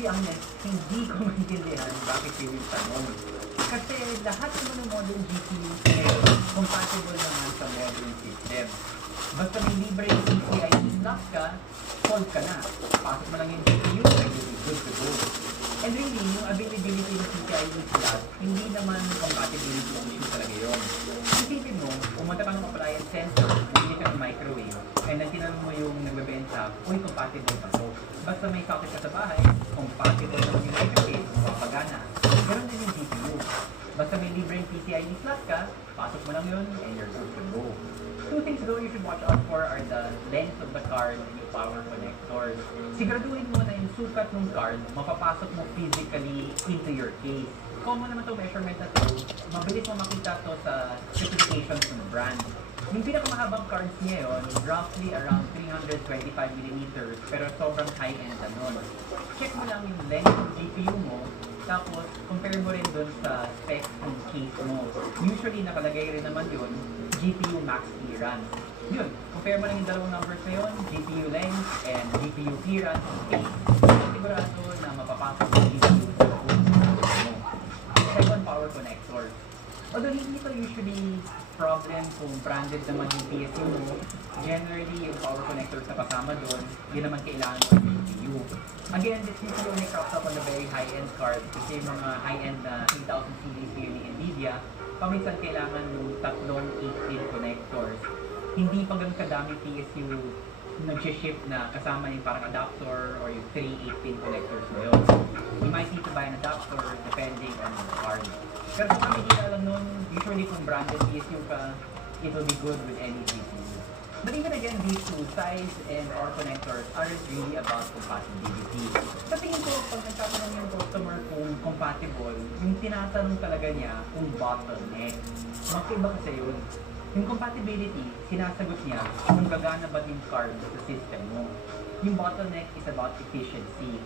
be honest, hindi ko maintindihan bakit yun yung tanong. Kasi lahat naman ng modern GPU ngayon, compatible naman sa modern system. Basta may libre yung PCIe slot ka, solve ka na. Pasok mo lang yung GPU, and you'll be good to go. And really, yung availability ng PCIe slot, hindi naman compatibility issue talaga yun. Isipin mo, pumunta ka ng appliance center, bumili ka ng microwave, and then tinanong mo yung nagbebenta, uy, compatible ba to? Basta may socket ka sa bahay, compatible naman yung microwave, mapapagana. Meron din yung GPU. Basta may libreng PCIe slot ka, pasok mo lang yun, and you're good to go. Two things though you should watch out for are the length of the card and yung power connectors. Siguraduhin mo na yung sukat ng card, mapapasok mo physically into your case. Common naman itong measurement na to, mabilis mo makita to sa specifications ng brand. Yung pinakamahabang cards ngayon, roughly around 325mm, pero sobrang high-end na nun. Check mo lang yung length ng GPU mo, tapos compare mo rin dun sa specs ng case mo. Usually nakalagay rin naman yun, GPU max VRAM. Yun, compare mo lang yung dalawang numbers na yun, GPU length and GPU VRAM ng case. Sigurado na mapapasok yung GPU sa phone mo. Second, power connector. Although hindi ito usually problem kung branded naman yung PSU mo, generally yung power connectors na kasama doon, yun naman kailangan ng GPU. Again, this usually only crops up on the very high-end cards kasi yung mga high-end na 3000 series here ni NVIDIA, paminsan kailangan yung tatlong 8-pin connectors. Hindi pa ganun kadami PSU nag-ship na kasama yung parang adapter or yung 3 8-pin connectors mo yun. You might need to buy an adapter depending on the card. Pero kung hindi ka alam nun, usually kung branded PSU ka, it will be good with any GPU. But even again, these two, size and power connectors aren't really about compatibility. Sa tingin ko, pag nagtatanong yung customer kung compatible, yung tinatanong talaga niya kung bottleneck. Magkaiba kasi yun. Yung compatibility, sinasagot niya kung gagana ba yung card sa system mo. Yung bottleneck is about efficiency.